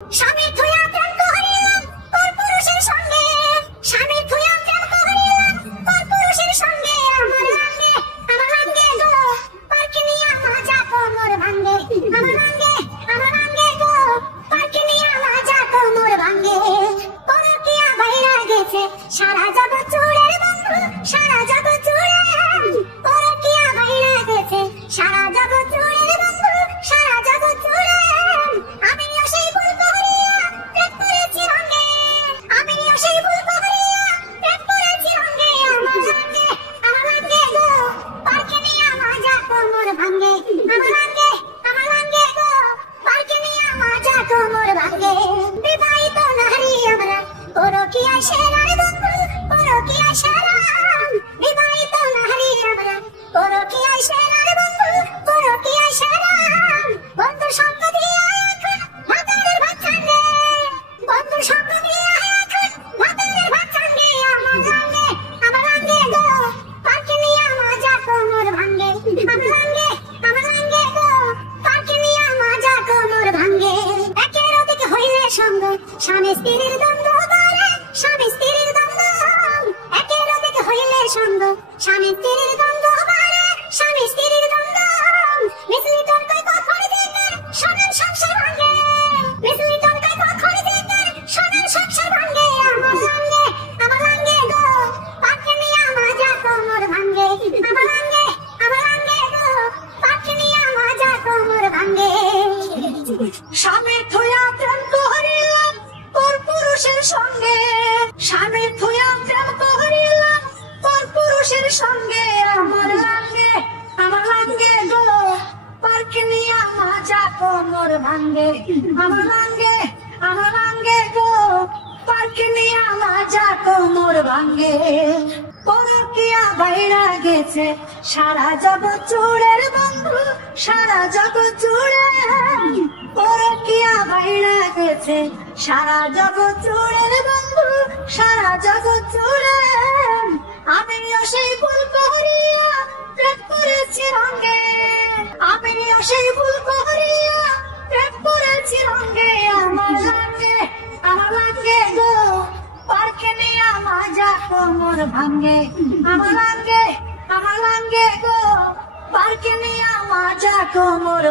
স্বামী থুয়া প্রেম করিলাম পর পুরুষের সঙ্গে, স্বামী থুয়া প্রেম করিলাম পর পুরুষের সঙ্গে। আমার আঙ্গে গো পার্কে নিয়া মজা কোমর ভাঙ্গে, আমার আঙ্গে গো পার্কে নিয়া মজা কোমর ভাঙ্গে। পরকিয়া বাইরা গেছে সারা জগৎ জুড়ে বন্ধু, সারা জগৎ জুড়ে। পরকিয়া বাইরা গেছে সারা জগৎ জুড়ে বন্ধু, সারা জগৎ জুড়ে। আমিও সেই ভুল করিয়া প্রেম করেছি রঙে, আমিও সেই ভুল করিয়া প্রেম করেছি রঙে। আমার আঙ্গে গো পার্কে নিয়া মজা কোমর ভাঙ্গে, আমার আঙ্গে গো পার্কে নিয়া মজা কোমর ভাঙ্গে। বিবাহিত নারী আমরা পরকিয়ায় সেরা বন্ধু, পরকিয়ায় সেরা। বিবাহিত নারী আমরা পরকিয়ায় সেরা বন্ধু, পরকিয়ায় সেরা। বন্ধু সঙ্গ দিয়া এখন ভাতারের ভাত ছাঙ্গে, বন্ধু সঙ্গ দিয়া এখন ভাতারের ভাত ছাঙ্গে। আমার আঙ্গে গো পার্কে নিয়া মজা কোমর ভাঙ্গে, আমার আঙ্গে গো পার্কে নিয়া মজা কোমর ভাঙ্গে। একের অধিক হইলে সঙ্গ স্বামী স্ত্রীর দ্বন্দ্ব করে, স্বামী স্ত্রীর দ্বন্দ্ব। একের অধিক হইলে সঙ্গ স্বামী স্ত্রীর দ্বন্দ্ব করে, স্বামী স্ত্রীর দ্বন্দ্ব। মিছলি তর্কই কখন যেকার সোনার সংসার ভাঙ্গে, মিছলি তর্কই কখন যেকার সোনার সংসার ভাঙ্গে। আমার আঙ্গে গো পার্কে নিয়া মজা কোমর ভাঙ্গে, আমার আঙ্গে গো পার্কে নিয়া মজা কোমর ভাঙ্গে। স্বামী থুয়া প্রেম করিলাম পর পুরুষের সঙ্গে, স্বামী থুয়া প্রেম করিলাম পর পুরুষের সঙ্গে। আমার আঙ্গে গো পার্কে নিয়া মজা কোমর ভাঙ্গে, আমার আঙ্গে গো পার্কে নিয়া মজা কোমর ভাঙ্গে। পরকিয়া বাইরা গেছে সারা জগৎ জুড়ে বন্ধু, সারা জগৎ জুড়ে। পরকিয়া বাইরা গেছে সারা জগৎ জুড়ে বন্ধু, সারা জগৎ জুড়ে। আমিও সেই ভুল করিয়া প্রেম করেছি রঙে, আমিও সেই ভুল করিয়া প্রেম করেছি রঙে। আমার আঙ্গে গো পার্কে নিয়া মজা কোমর ভাঙ্গে, আমার আঙ্গে গো পার্কে নিয়া মজা কোমর।